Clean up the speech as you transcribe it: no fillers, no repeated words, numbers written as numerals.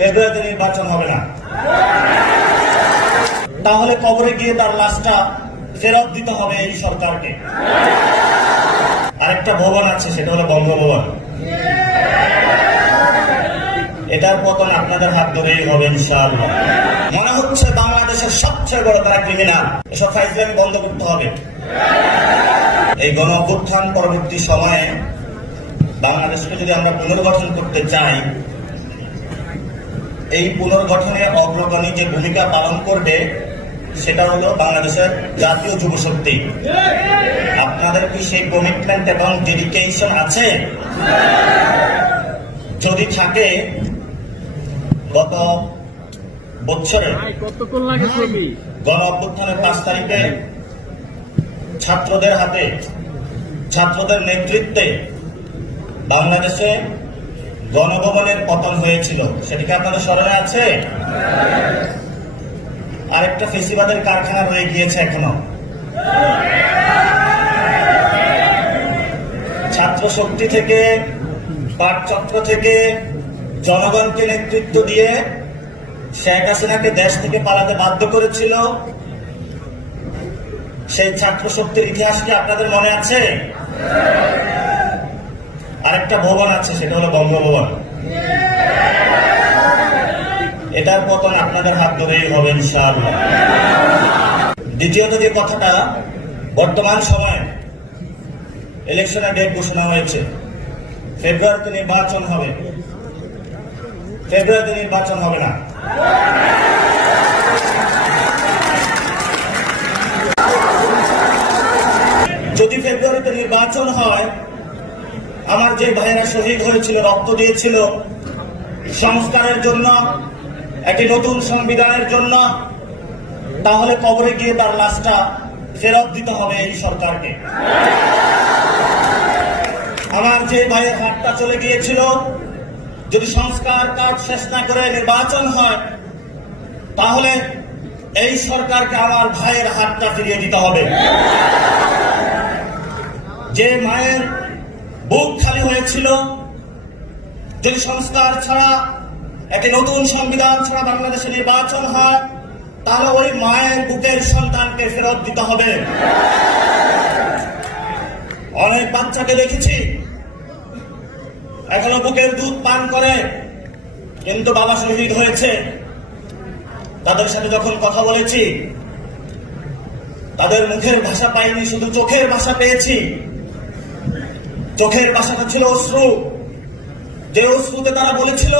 ফেব্রুয়ারিতে নির্বাচন হবে না, তাহলে কবরে গিয়ে তার লাশটা ফেরত দিতে হবে এই সরকারকে। আরেকটা ভবন আছে, সেটা হলো বঙ্গভবন। এটার পতন আপনাদের হাত ধরেই হবে ইনশাআল্লাহ। মনে হচ্ছে বাংলাদেশের সবচেয়ে বড় তারা ক্রিমিনাল। এসব ফাইজলামি বন্ধ করতে হবে। এই গণ অভ্যুত্থান পরবর্তী সময়ে বাংলাদেশকে যদি আমরা পুনর্গঠন করতে চাই, এই পুনর্গঠনে অগ্রগণী যে ভূমিকা পালন করবে সেটা হলো বাংলাদেশের জাতীয় যুব শক্তি। আপনাদের কি সেই কমিটমেন্ট এবং ডেডিকেশন আছে? যদি থাকে, গত বছরে গণ অভ্যুত্থানের 5 তারিখে ছাত্রদের হাতে, ছাত্রদের নেতৃত্বে বাংলাদেশে গণভবনের পতন হয়েছিল। সেটা কি আপনাদের স্মরণে আছে? আরেকটা ফেসিবাদের কারখানা রয়ে গিয়েছে এখনো। ছাত্র শক্তি থেকে, পাটচক্র থেকে জনগণকে নেতৃত্ব দিয়ে শেখ হাসিনাকে দেশ থেকে পালাতে বাধ্য করেছিল। সেই ছাত্র শক্তির ইতিহাস কি আপনাদের মনে আছে? আরেকটা ভবন আছে, সেটা হলো বঙ্গভবন। এটার পতন আপনাদের হাত ধরেই হবে ইনশাআল্লাহ। দ্বিতীয়ত যে কথাটা, বর্তমান সময়ে ইলেকশনের ডেট ঘোষণা হয়েছে, ফেব্রুয়ারিতে নির্বাচন হবে। ফেব্রুয়ারিতে নির্বাচন হবে না, যদি ফেব্রুয়ারিতে নির্বাচন হয়, আমার যে ভাইয়েরা শহীদ হয়েছিল, রক্ত দিয়েছিল সংস্কারের জন্য, একটি নতুন সংবিধানের জন্য, তাহলে কবরে গিয়ে তার লাশটা ফেরত দিতে হবে এই সরকারকে। আমার যে ভাইয়ের হাতটা চলে গিয়েছিল, যদি সংস্কার কাজ শেষ না করে নির্বাচন হয়, তাহলে এই সরকারকে আমার ভাইয়ের হাতটা ফিরিয়ে দিতে হবে। যে মায়ের বুক খালি হয়েছিল, যদি সংস্কার ছাড়া, একটি নতুন সংবিধান ছাড়া বাংলাদেশে নির্বাচন হয়, তাহলে ওই মায়ের বুকের সন্তানকে ফেরত দিতে হবে। অনেক বাচ্চাকে দেখেছি এখনো বুকের দুধ পান করে, কিন্তু বাবা শহীদ হয়েছে। তাদের সাথে যখন কথা বলেছি, তাদের মুখের ভাষা পাইনি, শুধু চোখের ভাষা পেয়েছি। চোখের ভাষাটা ছিল অশ্রু, যে অশ্রুতে তারা বলেছিল